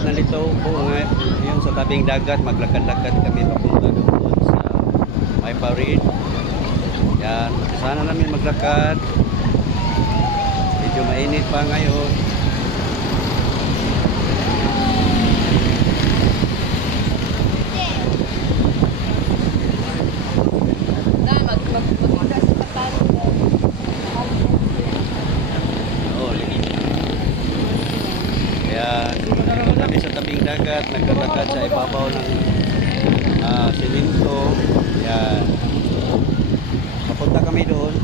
nandito po ngayon sa tabing dagat. Maglakad-lakad kami papunta doon sa May Parid. Yan, sana namin maglakad. Medyo mainit pa ngayon. Oo, kaya dito kami sa tabing dagat, naglalakad sa ibabaw ng simento. Yan. Papunta kami doon.